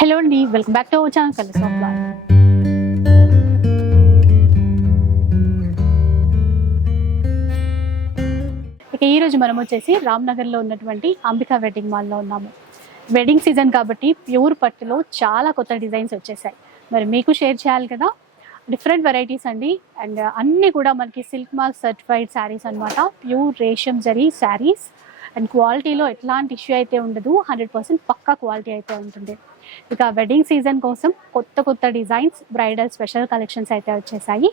Hello అండి welcome back to our channel కలిసి ఇక ఈరోజు మనం వచ్చేసి రామ్నగర్లో ఉన్నటువంటి అంబికా వెడ్డింగ్ మాల్లో ఉన్నాము. వెడ్డింగ్ సీజన్ కాబట్టి ప్యూర్ పట్టులో చాలా కొత్త డిజైన్స్ వచ్చేసాయి. మరి మీకు షేర్ చేయాలి కదా? డిఫరెంట్ వెరైటీస్ అండి. అండ్ అన్నీ కూడా మనకి సిల్క్ మార్క్ సర్టిఫైడ్ శారీస్ అన్నమాట. ప్యూర్ రేషం జరీ శారీస్ అండ్ క్వాలిటీలో ఎట్లాంటి ఇష్యూ అయితే ఉండదు. హండ్రెడ్ పర్సెంట్ పక్కా క్వాలిటీ అయితే ఉంటుంది. ఇక వెడ్డింగ్ సీజన్ కోసం కొత్త కొత్త డిజైన్స్ బ్రైడల్ స్పెషల్ కలెక్షన్స్ అయితే వచ్చేసాయి.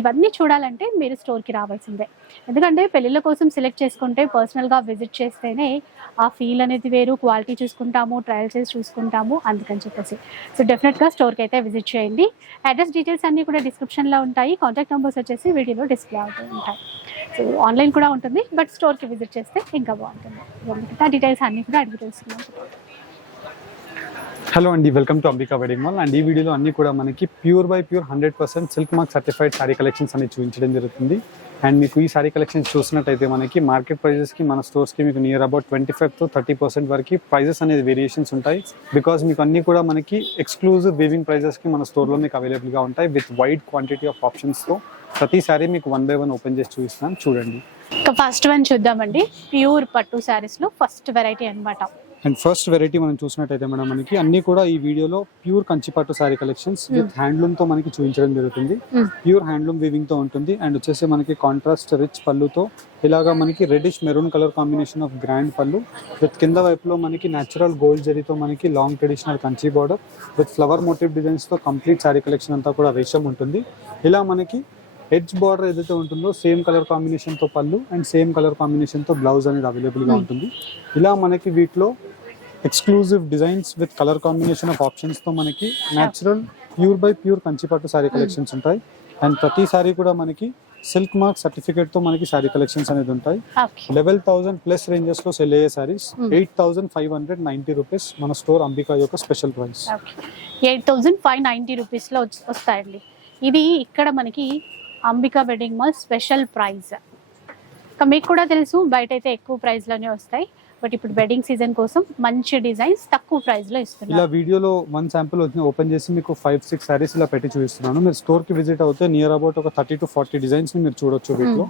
ఇవన్నీ చూడాలంటే మీరు స్టోర్కి రావాల్సిందే. ఎందుకంటే పెళ్ళిళ్ళ కోసం సెలెక్ట్ చేసుకుంటే పర్సనల్గా విజిట్ చేస్తేనే ఆ ఫీల్ అనేది వేరు క్వాలిటీ చూసుకుంటాము ట్రయల్ చేసి చూసుకుంటాము అందుకని చెప్పేసి. సో డెఫినెట్గా స్టోర్కి అయితే విజిట్ చేయండి. అడ్రస్ డీటెయిల్స్ అన్నీ కూడా డిస్క్రిప్షన్లో ఉంటాయి. కాంటాక్ట్ నెంబర్స్ వచ్చేసి వీడియోలో డిస్ప్లే అవుతూ ఉంటాయి. సో ఆన్లైన్ కూడా ఉంటుంది బట్ స్టోర్కి విజిట్ చేస్తే ఇంకా బాగుంటుంది. మిగతా డీటెయిల్స్ అన్నీ కూడా అడిగి తెలుసుకున్నాం హలో అండి welcome to Ambika wedding mall and ఈ వీడియోలో అన్ని కూడా మనకి pure by pure hundred percent silk mark certified sari collections అనేది చూపించడం జరుగుతుంది. అండ్ మీకు ఈ సారీ కలెక్షన్స్ చూసినట్టయితే మనకి మార్కెట్ ప్రైజెస్కి మన స్టోర్స్కి మీకు near about twenty five to thirty percent వరకు ప్రైజెస్ అనేది వేరియేషన్స్ ఉంటాయి. బికాస్ మీకు అన్ని కూడా మనకి ఎక్స్క్లూజివ్ వీవింగ్ ప్రైజెస్కి మన స్టోర్లో మీకు అవైలబుల్గా ఉంటాయి విత్ వైడ్ క్వాంటిటీ ఆఫ్ ఆప్షన్స్తో ప్రతి శారీ మీకు వన్ బై వన్ ఓపెన్ చేసి చూపిస్తాను చూడండి. ఫస్ట్ వన్ చూద్దామండి. ప్యూర్ పట్టు శారీస్లో ఫస్ట్ వెరైటీ అనమాట అండ్ ఫస్ట్ వెరైటీ మనం చూసినట్టయితే మేడం మనకి అన్ని కూడా ఈ వీడియోలో ప్యూర్ కంచిపట్టు సారీ కలెక్షన్స్ విత్ హ్యాండ్లూమ్తో మనకి చూపించడం జరుగుతుంది. ప్యూర్ హ్యాండ్లూమ్ వీవింగ్తో ఉంటుంది. అండ్ వచ్చేసి మనకి కాంట్రాస్ట్ రిచ్ పళ్ళుతో ఇలాగా మనకి reddish maroon colour combination of grand పళ్ళు విత్ కింద వైపులో మనకి నేచురల్ గోల్డ్ జరీతో మనకి long traditional Kanchi border with flower motif డిజైన్స్తో complete sari collection అంతా కూడా రేషం ఉంటుంది. ఇలా మనకి ఎడ్జ్ బార్డర్ ఏదైతే ఉంటుందో సేమ్ కలర్ కాంబినేషన్తో పళ్ళు అండ్ సేమ్ కలర్ కాంబినేషన్తో బ్లౌజ్ అనేది అవైలబుల్గా Hmm. ఉంటుంది. ఇలా మనకి వీటిలో exclusive designs with colour combination of ఆప్షన్స్తో మనకి న్యాచురల్ ప్యూర్ బై ప్యూర్ కంచిపట్టు సారీ కలెక్షన్స్ ఉంటాయి. అండ్ ప్రతి సారీ కూడా మనకి సిల్క్ మార్క్ సర్టిఫికేట్తో మనకి సారీ కలెక్షన్స్ అనేది ఉంటాయి. లెవెల్ థౌసండ్ ప్లస్ రేంజెస్లో సెల్ అయ్యే Hmm. Eight thousand five hundred ninety rupees మన స్టోర్ అంబికా యొక్క special price eight thousand five ninety రూపీస్లో వచ్చి- వస్తాయండి. ఇది ఇక్కడ మనకి Ambika wedding mall special price ఇంకా మీకు కూడా తెలుసు బయట అయితే ఎక్కువ ప్రైస్లోనే వస్తాయి. బట్ ఇప్పుడు వెడ్డింగ్ సీజన్ కోసం మంచి డిజైన్స్ తక్కువ ప్రైస్లో ఇలా ఇస్తున్నారు వీడియోలో వన్ శాంపుల్ వచ్చిన ఓపెన్ చేసి మీకు ఫైవ్ సిక్స్ సారీస్ ఇలా పెట్టి చూపిస్తున్నాను మీరు స్టోర్కి విజిట్ అవుతే నియర్ అబౌట్ ఒక థర్టీ టు ఫార్టీ డిజైన్స్ని మీరు చూడొచ్చు వీటిలో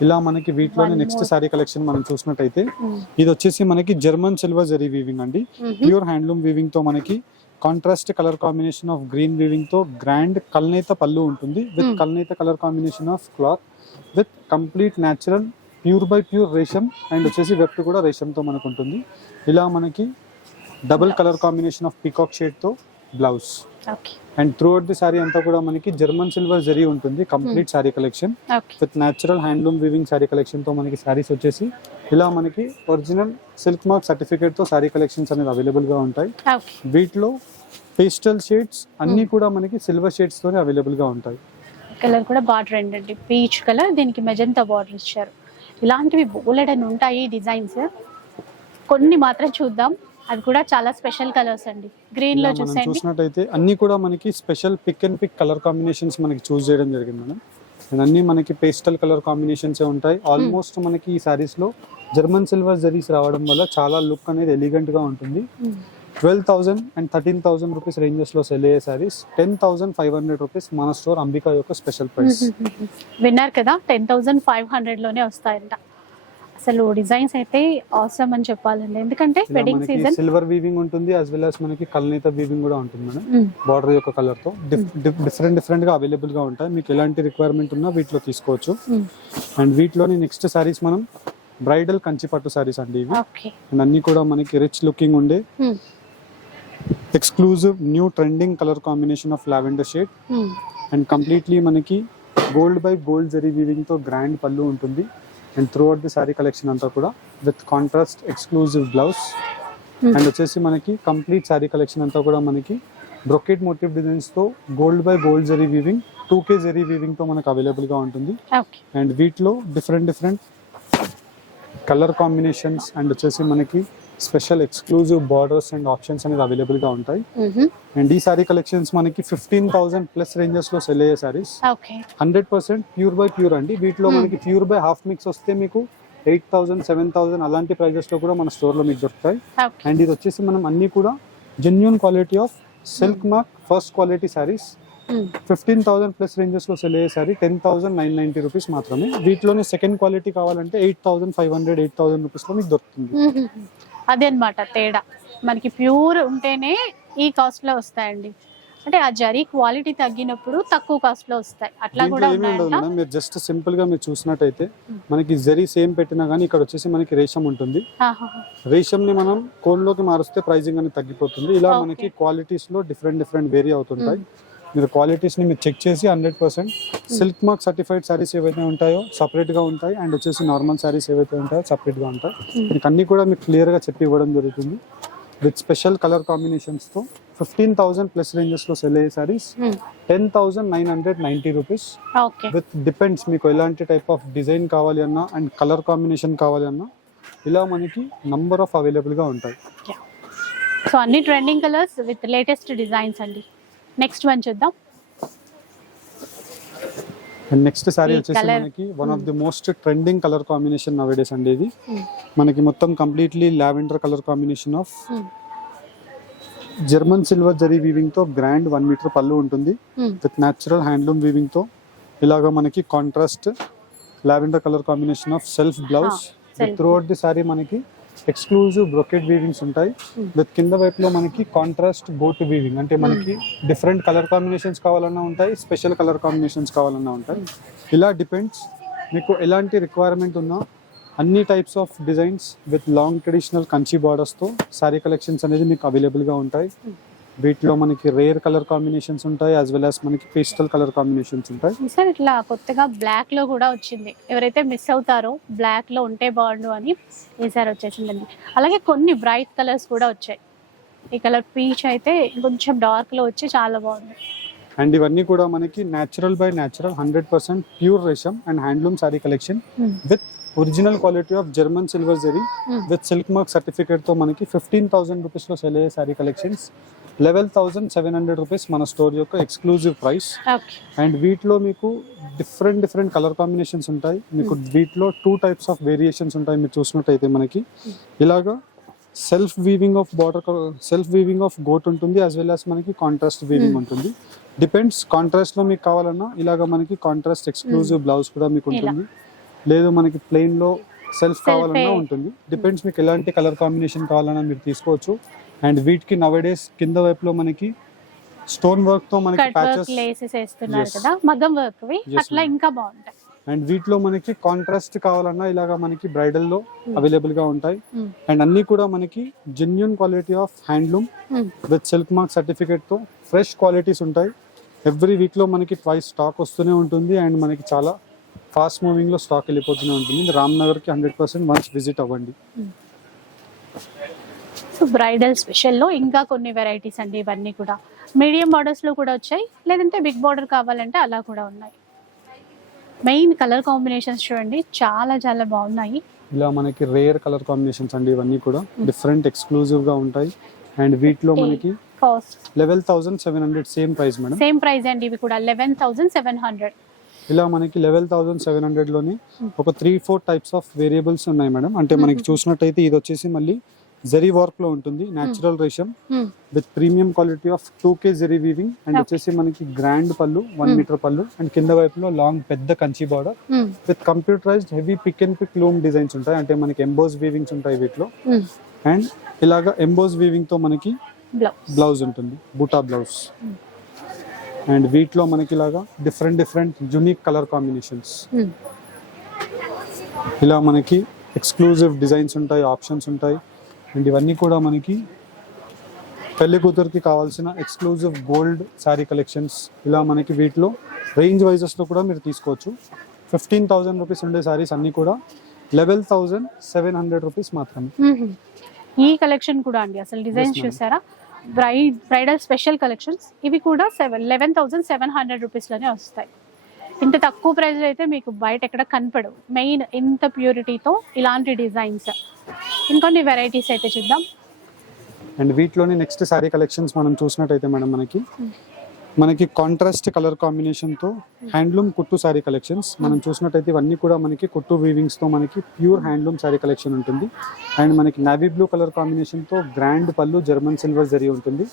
ఇలా మనకి వీటిలోనే One నెక్స్ట్. సారీ కలెక్షన్ మనం చూసినట్టయితే మ్మ్. ఇది వచ్చేసి మనకి జర్మన్ సిల్వర్ జరీ వీవింగ్ అండి. ప్యూర్ హ్యాండ్లూమ్ వీవింగ్తో మనకి contrast colour combination of green వీవింగ్తో గ్రాండ్ కల్నేత పళ్ళు ఉంటుంది with Hmm. కల్నేత colour combination of cloth with complete natural pure by pure రేషం and వచ్చేసి వెఫ్ట్ కూడా రేషంతో మనకు ఉంటుంది ఇలా మనకి double colour combination of peacock షేడ్తో blouse and throughout the sari అంతా కూడా మనకి జర్మన్ సిల్వర్ జరీ ఉంటుంది complete sari collection. Okay. With natural handloom weaving sari కలెక్షన్తో మనకి సారీస్ వచ్చేసి ఇలా మనకి ఒరిజినల్ సిల్క్ మార్క్ సర్టిఫికేట్తో సారీ కలెక్షన్స్ అనేది అవైలబుల్గా ఉంటాయి వీటిలో పేస్టల్ షేడ్స్ అన్ని కూడా మనకి సిల్వర్ షేడ్స్ తోనే అవైలబుల్గా ఉంటాయి. కలర్ కూడా బార్డర్ ఏంటండి పీచ్ కలర్ దీనికి మెజంతా బార్డర్ ఇచ్చారు. ఇలాంటివి బోలెడ్ అని ఉంటాయి డిజైన్స్. కొన్ని మాత్రం చూద్దాం. అవి కూడా చాలా స్పెషల్ కలర్స్ అండి. గ్రీన్లో చూసేయండి. చూసినట్టయితే అన్ని కూడా మనకి special pick and pick colour combinations మనకి చూస్ చేయడం జరిగింది మేడం. అండ్ అన్ని మనకి పేస్టల్ కలర్ కాంబినేషన్స్ ఉంటాయి. ఆల్మోస్ట్ మనకి ఈ సారీస్లో జర్మన్ సిల్వర్ జరీస్ రావడం వల్ల చాలా లుక్ అనేది ఎలిగెంట్గా ఉంటుంది. మ్మ్. Twelve thousand and thirteen thousand rupees రేంజెస్లో sell అయ్యే saris ten thousand five hundred rupees మన స్టోర్ అంబికా యొక్క స్పెషల్ ప్రైస్ విన్నారు కదా టెన్ థౌజండ్ ఫైవ్ హండ్రెడ్లోనే వస్తాయంట. అసలు డిజైన్స్ అయితే అవసరం అని చెప్పాలండి. ఎందుకంటే వెడ్డింగ్ సీజన్ సిల్వర్ వీవింగ్ ఉంటుంది యాజ్ వెల్ as మనకి కల్నేత వీవింగ్ కూడా ఉంటుంది మేడం. బార్డర్ యొక్క కలర్తో. డిఫరెంట్ డిఫరెంట్గా అవైలబుల్గా ఉంటాయి. మీకు ఎలాంటి రిక్వైర్మెంట్ ఉన్నా వీటిలో తీసుకోవచ్చు. అండ్ వీటిలోని నెక్స్ట్ సారీస్ మనం బ్రైడల్ కంచి పట్టు సారీస్ అండి ఇవి. అండ్ అన్ని కూడా మనకి రిచ్ లుకింగ్ ఉండే exclusive new trending colour combination of lavender shade and completely మనకి గోల్డ్ బై గోల్డ్ జరీ వీవింగ్తో గ్రాండ్ పళ్ళు ఉంటుంది. And throughout the sari collection అంతా కూడా with contrast exclusive blouse and వచ్చేసి మనకి కంప్లీట్ సారీ కలెక్షన్ అంతా కూడా మనకి brocade motif డిజైన్స్తో gold by gold zari weaving two K zari వీవింగ్తో మనకు అవైలబుల్గా ఉంటుంది. అండ్ వీటిలో different different colour combinations and వచ్చేసి మనకి special exclusive borders and options అనేది అవైలబుల్గా ఉంటాయి. అండ్ ఈ సారీ కలెక్షన్స్ మనకి ఫిఫ్టీన్ థౌసండ్ ప్లస్ రేంజెస్లో సెల్ అయ్యే saris hundred percent pure by pure అండి. వీటిలో. మనకి ప్యూర్ బై హాఫ్ మిక్స్ వస్తే మీకు ఎయిట్ థౌసండ్ సెవెన్ థౌసండ్ అలాంటి ప్రైజెస్లో కూడా మన స్టోర్లో మీకు దొరుకుతాయి. అండ్ ఇది వచ్చేసి మనం అన్ని కూడా genuine quality of silk mark first quality saris fifteen thousand plus రేంజెస్లో sell అయ్యే sari ten thousand nine ninety rupees మాత్రమే. వీటిలోనే సెకండ్ క్వాలిటీ కావాలంటే eight thousand five hundred eight thousand రూపీస్లో మీకు దొరుకుతుంది. అదే అన్నమాట తేడా. మనకి ప్యూర్ ఉంటేనే ఈ కాస్ట్లో వస్తాయండి. అంటే ఆ జరీ క్వాలిటీ తగ్గినప్పుడు తక్కువ కాస్ట్లో వస్తాయి. అట్లా కూడా మీరు జస్ట్ సింపుల్గా మీరు చూసినట్టయితే మనకి జరీ సేమ్ పెట్టినా కానీ ఇక్కడ వచ్చేసి మనకి రేషం ఉంటుంది. రేషం ని మనం కోన్లోకి మారుస్తే ప్రైజింగ్ అనేది తగ్గిపోతుంది. ఇలా. మనకి క్వాలిటీస్లో డిఫరెంట్ డిఫరెంట్ వేరీ అవుతుంటాయి. మీరు క్వాలిటీస్ని మీరు చెక్ చేసి hundred percent silk mark certified saris ఏవైతే ఉంటాయో సపరేట్గా ఉంటాయి అండ్ వచ్చేసి నార్మల్ సారీస్ ఏవైతే ఉంటాయో సపరేట్గా ఉంటాయి. మీకు అన్ని కూడా మీకు క్లియర్గా చెప్పి ఇవ్వడం జరుగుతుంది. విత్ స్పెషల్ కలర్ కాంబినేషన్స్తో ఫిఫ్టీన్ థౌసండ్ ప్లస్ రేంజెస్లో సెల్ అయ్యే saris. Ten thousand nine hundred ninety rupees with depends మీకు ఎలాంటి టైప్ ఆఫ్ డిజైన్ కావాలి అన్నా అండ్ కలర్ కాంబినేషన్ కావాలి అన్నా ఇలా మనకి నంబర్ ఆఫ్ అవైలబుల్గా ఉంటాయి. సో అన్ని trending colours with latest designs అండి. నెక్స్ట్ వన్ చూద్దాం అండ్ నెక్స్ట్ సారీ వచ్చేసి. మనకి one of the most trending colour combination nowadays అండి ఇది. మనకి మొత్తం completely lavender colour combination of. German silver zari వీవింగ్తో గ్రాండ్ వన్ మీటర్ పళ్ళు ఉంటుంది. విత్ న్యాచురల్ హ్యాండ్లూమ్ వీవింగ్తో ఇలాగా మనకి contrast lavender colour combination of self blouse. Throughout the sari మనకి ఎక్స్క్లూజివ్ బ్రొకెట్ వీవింగ్స్ ఉంటాయి. విత్ కింద వైపులో మనకి కాంట్రాస్ట్ బోట్ వీవింగ్ అంటే మనకి డిఫరెంట్ కలర్ కాంబినేషన్స్ కావాలన్నా ఉంటాయి స్పెషల్ కలర్ కాంబినేషన్స్ కావాలన్నా ఉంటాయి. ఇలా డిపెండ్స్ మీకు ఎలాంటి రిక్వైర్మెంట్ ఉన్నా అన్ని types of designs with long traditional Kanchi బార్డర్స్తో sari collections అనేది మీకు అవైలబుల్గా ఉంటాయి. వీటిలో మనకి రేర్ కలర్ కాంబినేషన్స్ ఉంటాయి యాజ్ వెల్ యాజ్ మనకి పేస్టల్ కలర్ కాంబినేషన్స్ ఉంటాయి. సార్ ఇట్లా కొత్తగా బ్లాక్లో కూడా వచ్చింది. ఎవరైతే మిస్ అవుతారో బ్లాక్లో ఉంటే బాగుండు అని ఈసారి వచ్చేసిందండి. అలాగే కొన్ని బ్రైట్ కలర్స్ కూడా వచ్చాయి. ఈ కలర్ పీచ్ అయితే కొంచెం డార్క్లో వచ్చి చాలా బాగుంది. అండ్ ఇవన్నీ కూడా మనకి natural by natural hundred percent pure రేషం and handloom sari collection with original quality of German silver zari. With silk mark సర్టిఫికేట్తో మనకి ఫిఫ్టీన్ థౌసండ్ రూపీస్లో సెల్ అయ్యే sari collections eleven thousand seven hundred rupees మన store యొక్క exclusive price. And వీటిలో మీకు different different colour combinations ఉంటాయి. మీకు వీటిలో టూ టైప్స్ ఆఫ్ వేరియేషన్స్ ఉంటాయి మీరు చూసినట్టయితే మనకి. ఇలాగా self weaving of border self weaving of goat ఉంటుంది యాజ్ వెల్ యాజ్ మనకి కాంట్రాస్ట్ వీవింగ్ ఉంటుంది. డిపెండ్స్ కాంట్రాస్ట్లో మీకు కావాలన్నా ఇలాగా మనకి కాంట్రాస్ట్ ఎక్స్క్లూజివ్ బ్లౌజ్ కూడా మీకు ఉంటుంది. లేదు మనకి ప్లెయిన్లో సెల్ఫ్ కావాలన్నా. ఉంటుంది. డిపెండ్స్ మీకు ఎలాంటి కలర్ కాంబినేషన్ కావాలన్నా మీరు తీసుకోవచ్చు. అండ్ వీటికి నవడేస్ కింద వైపులో మనకి స్టోన్ వర్క్తో మనకి ప్యాచెస్ లేసెస్ వేస్తున్నారు Yes. కదా? మగ్గం వర్క్ అట్లా. ఇంకా బాగుంటాయి. అండ్ వీటిలో మనకి కాంట్రాస్ట్ కావాలన్నా ఇలాగా మనకి బ్రైడల్లో అవైలబుల్గా ఉంటాయి. Hmm. అండ్ అన్ని కూడా మనకి genuine quality of handloom Hmm. With silk mark సర్టిఫికేట్తో fresh qualities ఉంటాయి. ఎవ్రీ వీక్లో మనకి ట్వైస్ స్టాక్ వస్తూనే ఉంటుంది అండ్ మనకి చాలా ఫాస్ట్ మూవింగ్లో స్టాక్ వెళ్ళిపోతూనే ఉంటుంది. రామ్నగర్కి హండ్రెడ్ పర్సెంట్ వన్స్ విజిట్ అవ్వండి. సో బ్రైడల్ స్పెషల్లో ఇంకా కొన్ని వెరైటీస్ అండి ఇవన్నీ కూడా. మీడియం లో కూడా వచ్చాయి లేదంటే బిగ్ బార్డర్ కావాలంటే అలా కూడా ఉన్నాయి. మెయిన్ కలర్ కాంబినేషన్స్ చూడండి చాలా చాలా బాగున్నాయి. ఇలా మనకి రేర్ కలర్ కాంబినేషన్స్ అండి ఇవన్నీ కూడా. డిఫరెంట్ ఎక్స్క్లూజివ్గా ఉంటాయి. అండ్ వీటిలో మనకి cost eleven thousand seven hundred same price madam. Same price అండి ఇవి కూడా లెవెన్ థౌసండ్ సెవెన్ హండ్రెడ్. ఇలా మనకి లెవెల్ థౌసండ్ సెవెన్ హండ్రెడ్లోని ఒక three four types of variables ఉన్నాయి మేడం. అంటే మనకి చూసినట్టయితే ఇది వచ్చేసి మళ్ళీ జరీ వర్క్లో ఉంటుంది natural రేషం with premium quality of two K zari weaving and. వచ్చేసి మనకి grand pallu one Hmm. Metre pallu and కింద వైపులో లాంగ్ పెద్ద Kanchi border with computerised heavy pick and pick loom designs ఉంటాయి. అంటే మనకి ఎంబోస్ వీవింగ్స్ ఉంటాయి వీటిలో. అండ్ ఇలాగా ఎంబోస్ వీవింగ్తో మనకి బ్లౌజ్ బ్లౌజ్ ఉంటుంది బూటా బ్లౌజ్ అండ్ వీటిలో మనకి ఇలాగా different different unique colour combinations ఇలా మనకి ఎక్స్క్లూజివ్ డిజైన్స్ ఉంటాయి ఆప్షన్స్ ఉంటాయి. అండ్ ఇవన్నీ కూడా మనకి పెళ్ళి కూతురికి కావాల్సిన ఎక్స్క్లూజివ్ గోల్డ్ శారీ కలెక్షన్స్ ఇలా మనకి వీటిలో రేంజ్ వైజెస్లో కూడా మీరు తీసుకోవచ్చు. ఫిఫ్టీన్ థౌజండ్ రూపీస్ ఉండే శారీస్ అన్నీ కూడా eleven thousand seven hundred rupees మాత్రమే. ఈ కలెక్షన్ కూడా అండి అసలు డిజైన్స్ ma'am. చూసారా? బ్రైడ్ బ్రైడల్ స్పెషల్ కలెక్షన్స్ ఇవి కూడా seven eleven thousand seven hundred రూపీస్లోనే వస్తాయి. ఇంత తక్కువ ప్రైస్ అయితే మీకు బయట ఎక్కడ కనపడవు. మెయిన్ ఇంత ప్యూరిటీతో ఇలాంటి డిజైన్స్. ఇంకొన్ని వెరైటీస్ అయితే చూద్దాం. అండ్ వీటిలోని నెక్స్ట్ శారీ కలెక్షన్స్ మనం చూసినట్టయితే మేడం మనకి మనకి కాంట్రాస్ట్ కలర్ కాంబినేషన్తో హ్యాండ్లూమ్ కుట్టు శారీ కలెక్షన్స్ మనం చూసినట్టయితే ఇవన్నీ కూడా మనకి కుట్టు వీవింగ్స్తో మనకి ప్యూర్ హ్యాండ్లూమ్ శారీ కలెక్షన్ ఉంటుంది. అండ్ మనకి నావీ బ్లూ కలర్ కాంబినేషన్తో grand pallu German silver zari ఉంటుంది.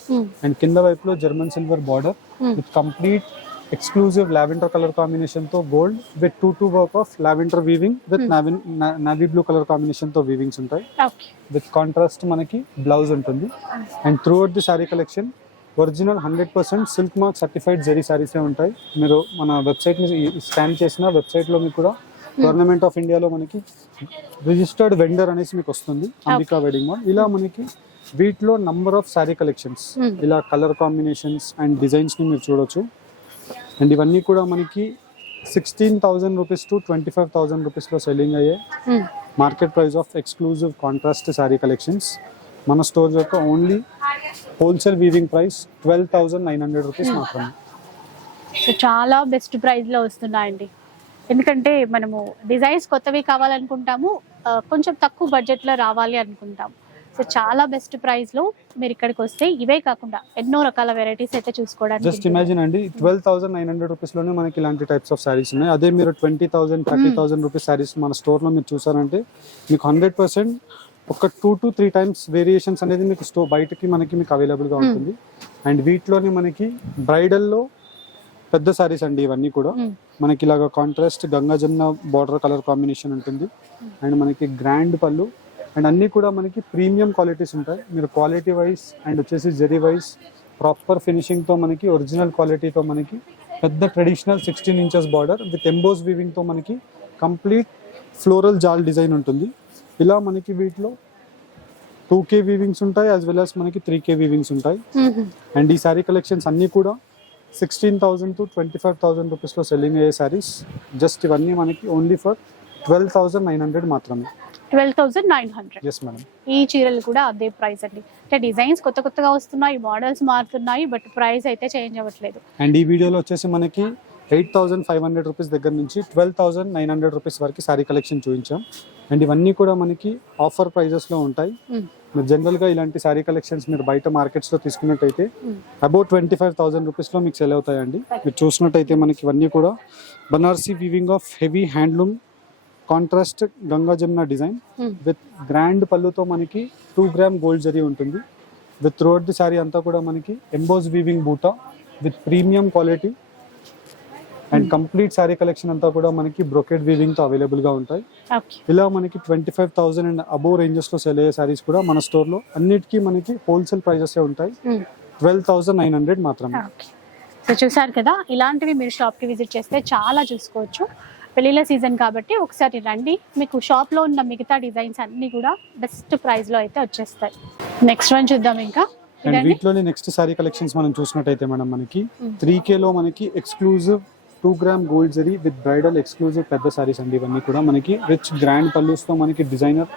అండ్ కింద వైపులో German silver border Hmm. With complete exclusive lavender colour కాంబినేషన్తో gold with two two work of lavender weaving with navy blue colour కాంబినేషన్తో weavings ఉంటాయి. With contrast మనకి blouse ఉంటుంది. And throughout the sari collection original hundred percent silk mark certified zari శారీసే ఉంటాయి. మీరు మన వెబ్సైట్ని scan చేసిన వెబ్సైట్లో మీకు కూడా గవర్నమెంట్ ఆఫ్ ఇండియాలో మనకి రిజిస్టర్డ్ వెండర్ అనేసి మీకు వస్తుంది. అంబికా వెడ్డింగ్ మాల్ ఇలా మనకి వీటిలో నంబర్ ఆఫ్ శారీ కలెక్షన్స్. ఇలా కలర్ కాంబినేషన్స్ అండ్ డిజైన్స్ని మీరు చూడొచ్చు. అండ్ ఇవన్నీ కూడా మనకి sixteen thousand rupees to twenty five thousand రూపీస్లో సెల్లింగ్ అయ్యే market price of exclusive contrast sari collections మన స్టోర్ యొక్క only wholesale weaving price twelve thousand nine hundred rupees మాత్రమే. సో చాలా బెస్ట్ ప్రైస్లో వస్తున్నాయండి. ఎందుకంటే మనము డిజైన్స్ కొత్తవి కావాలనుకుంటాము కొంచెం తక్కువ బడ్జెట్లో రావాలి అనుకుంటాము. సో చాలా బెస్ట్ ప్రైస్లో మీరు ఇక్కడికి వస్తే ఇవే కాకుండా ఎన్నో రకాల వెరైటీస్ అయితే చూసుకోవడానికి జస్ట్ ఇమాజిన్ అండి ట్వెల్వ్ థౌసండ్ నైన్ హండ్రెడ్ రూపీస్లోనే మనకి ఇలాంటి టైప్స్ ఆఫ్ శారీస్ ఉన్నాయి. అదే మీరు twenty thousand thirty thousand rupees saris మన స్టోర్లో మీరు చూసారంటే మీకు హండ్రెడ్ పర్సెంట్ ఒక two to three times variations అనేది మీకు స్టోర్ బయటకి మనకి మీకు అవైలబుల్గా ఉంటుంది. అండ్ వీటిలోనే మనకి బ్రైడల్లో పెద్ద శారీస్ అండి ఇవన్నీ కూడా. Mm. మనకి ఇలాగ contrast Ganga Jamuna border colour combination ఉంటుంది అండ్ మనకి గ్రాండ్ పళ్ళు అండ్ అన్నీ కూడా మనకి ప్రీమియం క్వాలిటీస్ ఉంటాయి. మీరు క్వాలిటీ వైజ్ అండ్ వచ్చేసి జరీ వైజ్ ప్రాపర్ ఫినిషింగ్తో మనకి ఒరిజినల్ క్వాలిటీతో మనకి పెద్ద traditional sixteen inches border with emboss వీవింగ్తో మనకి కంప్లీట్ ఫ్లోరల్ జాల్ డిజైన్ ఉంటుంది. ఇలా మనకి వీటిలో టూ కే వీవింగ్స్ ఉంటాయి యాజ్ వెల్ యాజ్ మనకి త్రీ కే వీవింగ్స్ ఉంటాయి. అండ్ ఈ శారీ కలెక్షన్స్ అన్నీ కూడా sixteen thousand to twenty five thousand రూపీస్లో సెల్లింగ్ అయ్యే శారీస్. జస్ట్ ఇవన్నీ మనకి only for twelve thousand nine hundred మాత్రమే. ట్వెల్వ్ థౌసండ్ నైన్ హండ్రెడ్ ఈ చీరలు కూడా అదే ప్రైస్ అండి. అంటే డిజైన్స్ కొత్త కొత్తగా వస్తున్నాయి మోడల్స్ మారుతున్నాయి బట్ ప్రైస్ అయితే చేంజ్ అవ్వట్లేదు. అండ్ ఈ వీడియోలో వచ్చేసి మనకి eight thousand five hundred rupees దగ్గర నుంచి twelve thousand nine hundred rupees వరకు శారీ కలెక్షన్ చూపించాం. అండ్ ఇవన్నీ కూడా మనకి ఆఫర్ ప్రైజెస్లో ఉంటాయి. మ్మ్. మీరు జనరల్గా ఇలాంటి శారీ కలెక్షన్స్ మీరు బయట మార్కెట్స్లో తీసుకున్నట్టయితే hmm. About twenty five thousand రూపీస్లో మీకు సెల్ అవుతాయండి. మీరు చూసినట్టయితే మనకి ఇవన్నీ కూడా Banarasi weaving of heavy handloom contrast Ganga Jamuna design. With grand పళ్ళుతో మనకి టూ గ్రామ్ గోల్డ్ జరీ ఉంటుంది విత్ త్రూఅవుట్ ది శారీ అంతా కూడా మనకి ఎంబోస్ వీవింగ్ బూటా with premium quality and complete sari collection అంతా కూడా మనకి బ్రొకెట్ వీవింగ్తో అవైలబుల్గా ఉంటాయి ఓకే ఇలా మనకి twenty five thousand and above రేంజెస్లో sell అయ్యే శారీస్ కూడా మన స్టోర్లో అన్నిటికీ మనకి హోల్సేల్ ప్రైజెస్ ఉంటాయి. ట్వెల్వ్ థౌసండ్ నైన్ హండ్రెడ్ మాత్రమే సో చూసారు కదా ఇలాంటివి మీరు షాప్కి విజిట్ చేస్తే చాలా చూసుకోవచ్చు పెళ్ళిళ్ళ సీజన్ కాబట్టి ఒకసారి రండి. మీకు షాప్లో ఉన్న మిగతా డిజైన్స్ అన్నీ కూడా బెస్ట్ ప్రైస్లో అయితే వచ్చేస్తాయి. నెక్స్ట్ వన్ చూద్దాం ఇంకా. వీటిలోని నెక్స్ట్ సారీ కలెక్షన్స్ మనం చూసినట్టయితే మేడం మనకి. త్రీ లో మనకి exclusive two gram gold zari with bridal exclusive పెద్ద సారీస్ అండి. ఇవన్నీ కూడా మనకి రిచ్ గ్రాండ్ పల్లూస్తో మనకి డిజైనర్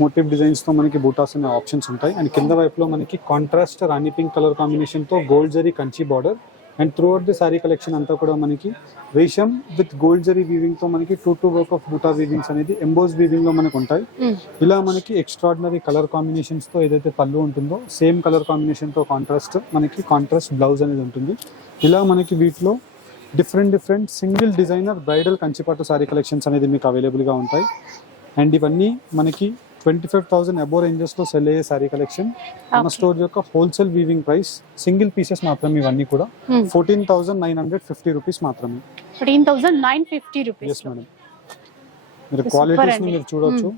మోటివ్ డిజైన్స్తో మనకి బూటాస్ అనే ఆప్షన్స్ ఉంటాయి. అండ్ కింద వైపులో మనకి కాంట్రాస్ట్ రాణి పింక్ కలర్ కాంబినేషన్తో gold zari Kanchi border and throughout the sari collection అంతా కూడా మనకి రేషం విత్ గోల్డ్ జరీ వీవింగ్తో మనకి టూ టూ వర్క్ ఆఫ్ బూటా వీవింగ్స్ అనేది ఎంబోస్ వీవింగ్లో మనకు ఉంటాయి. మ్మ్. ఇలా మనకి ఎక్స్ట్రాడినరీ కలర్ కాంబినేషన్స్తో ఏదైతే పళ్ళు ఉంటుందో సేమ్ కలర్ కాంబినేషన్తో కాంట్రాస్ట్ మనకి కాంట్రాస్ట్ బ్లౌజ్ అనేది ఉంటుంది. ఇలా మనకి వీటిలో different different single designer bridal Kanchipattu sari collections అనేది మీకు available గా ఉంటాయి. అండ్ ఇవన్నీ మనకి ట్వంటీ ఫైవ్ థౌసండ్ అబో రేంజెస్లో సెల్ అయ్యే సారీ కలెక్షన్ మన. స్టోర్ యొక్క wholesale weaving price single pieces మాత్రమే ఇవన్నీ కూడా. మ్మ్. Fourteen thousand nine hundred fifty rupees మాత్రమే. Fourteen thousand nine fifty rupees madam మీరు క్వాలిటీస్. మీరు చూడొచ్చు.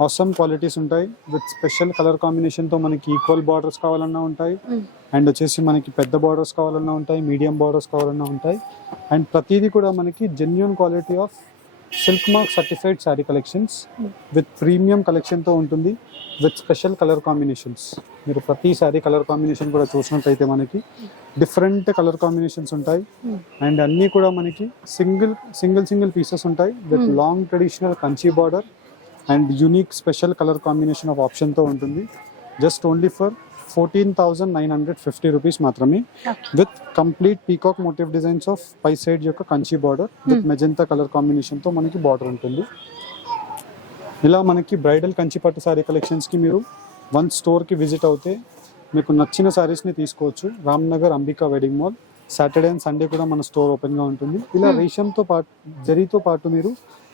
అవసమ్ క్వాలిటీస్ ఉంటాయి. విత్ స్పెషల్ కలర్ కాంబినేషన్తో మనకి ఈక్వల్ బార్డర్స్ కావాలన్నా ఉంటాయి. అండ్ వచ్చేసి మనకి పెద్ద బార్డర్స్ కావాలన్నా ఉంటాయి మీడియం బార్డర్స్ కావాలన్నా ఉంటాయి. అండ్ ప్రతిదీ కూడా మనకి genuine quality of silk mark certified sari collections. With premium కలెక్షన్తో ఉంటుంది విత్ స్పెషల్ కలర్ కాంబినేషన్స్ మీరు ప్రతి శారీ కలర్ కాంబినేషన్ కూడా చూసినట్టయితే మనకి డిఫరెంట్ కలర్ కాంబినేషన్స్ ఉంటాయి. అండ్ అన్నీ కూడా మనకి సింగిల్ సింగిల్ సింగిల్ పీసెస్ ఉంటాయి with Hmm. Long traditional Kanchi border and unique special colour combination of ఆప్షన్తో ఉంటుంది just only for fourteen thousand nine hundred fifty rupees మాత్రమే with complete peacock motif designs of pi side యొక్క Kanchi border with Hmm. Magenta colour కాంబినేషన్తో మనకి border ఉంటుంది ఇలా మనకి bridal Kanchi పట్టు sorry కలెక్షన్స్కి మీరు వన్ స్టోర్కి విజిట్ అవుతే మీకు నచ్చిన sarees ని తీసుకోవచ్చు Ramnagar Ambika wedding mall Saturday and Sunday కూడా మన స్టోర్ ఓపెన్గా ఉంటుంది ఇలా Hmm. రేషంతో పాటు జరీతో పాటు మీరు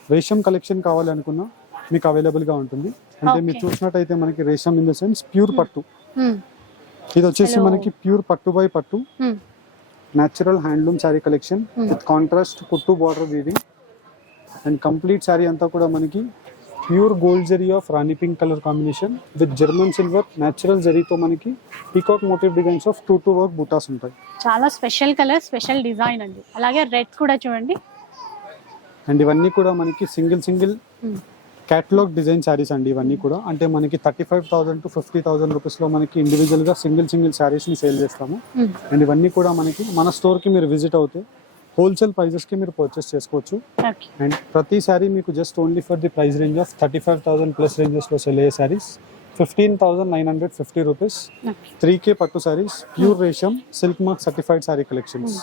రేషం కలెక్షన్ కావాలనుకున్నా మీకు అవైలబుల్గా ఉంటుంది అంటే మీరు. చూసినట్టయితే మనకి resham in the sense pure. పట్టు. ఇది వచ్చేసి. మనకి ప్యూర్ పట్టు బై పట్టు. Natural handloom sari collection Hmm. With contrast కుట్టు border weaving and complete sari అంతా కూడా మనకి pure gold zari of rani pink colour combination with German silver natural జరీతో మనకి peacock motif designs of two two work బుటాస్ ఉంటాయి చాలా special colour special design అండి అలాగే రెడ్ కూడా చూడండి అండ్ ఇవన్నీ కూడా మనకి single single. Catalogue design saris అండి ఇవన్నీ కూడా. అంటే మనకి thirty five thousand to fifty thousand రూపీస్లో మనకి ఇండివిజువల్గా సింగిల్ సింగిల్ శారీస్ని సేల్ చేస్తాము. అండ్ ఇవన్నీ కూడా మనకి మన స్టోర్కి మీరు విజిట్ అవుతే హోల్సేల్ ప్రైజెస్కి మీరు పర్చేస్ చేసుకోవచ్చు. అండ్ ప్రతి శారీ మీకు just only for the price range of thirty five thousand plus రేంజెస్లో sell అయ్యే saris fifteen thousand nine hundred fifty rupees three K పట్టు saris pure రేషం silk mark certified sari collections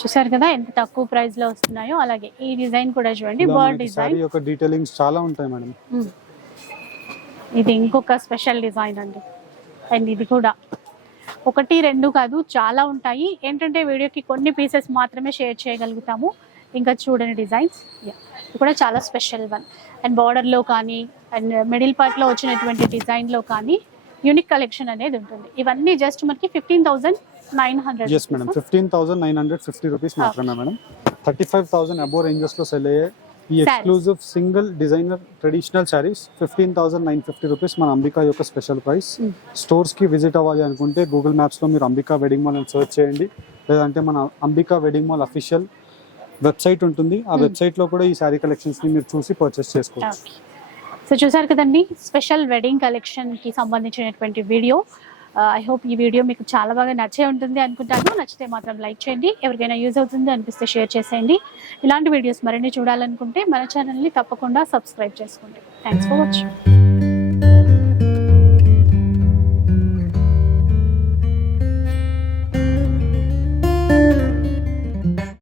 చూసారు కదా ఎంత తక్కువ ప్రైస్లో వస్తున్నాయో అలాగే ఈ డిజైన్ కూడా చూడండి బర్డ్ డిజైన్ యొక్క డీటెయిలింగ్స్ చాలా ఉంటాయి మేడం ఇది ఇంకొక స్పెషల్ డిజైన్ అండి. అండ్ ఇది కూడా ఒకటి రెండు కాదు చాలా ఉంటాయి. ఏంటంటే వీడియోకి కొన్ని పీసెస్ మాత్రమే షేర్ చేయగలుగుతాము. ఇంకా చూడని డిజైన్స్ ఇది కూడా చాలా స్పెషల్ వన్ అండ్ బార్డర్లో కానీ అండ్ మిడిల్ పార్ట్లో వచ్చినటువంటి డిజైన్లో కానీ యూనిక్ కలెక్షన్ అనేది ఉంటుంది. ఇవన్నీ జస్ట్ మనకి fifteen thousand nine hundred yes madam fifteen thousand nine hundred fifty rupees మాత్రమే madam thirty five thousand above రేంజెస్లో sell అయ్యే ఈ. Exclusive single designer traditional saris fifteen thousand nine fifty rupees మన అంబికా యొక్క special price Mm. స్టోర్స్కి visit అవ్వాలి అనుకుంటే Google మ్యాప్స్లో మీరు అంబికా వెడ్డింగ్ మాల్ అని సెర్చ్ చేయండి. లేదంటే మన Ambika wedding mall official website ఉంటుంది. ఆ. వెబ్సైట్లో కూడా ఈ శారీ కలెక్షన్స్ని మీరు చూసి పర్చేస్ చేసుకోవచ్చు. సో చూసారు కదండి స్పెషల్ వెడ్డింగ్ కలెక్షన్కి సంబంధించినటువంటి వీడియో Uh, ఐ హోప్ ఈ వీడియో మీకు చాలా బాగా నచ్చే ఉంటుంది అనుకుంటాను. నచ్చితే మాత్రం లైక్ చేయండి. ఎవరికైనా యూజ్ అవుతుంది అనిపిస్తే షేర్ చేసేయండి. ఇలాంటి వీడియోస్ మరిన్ని చూడాలనుకుంటే మన ఛానల్ని తప్పకుండా సబ్స్క్రైబ్ చేసుకోండి. Thanks for watching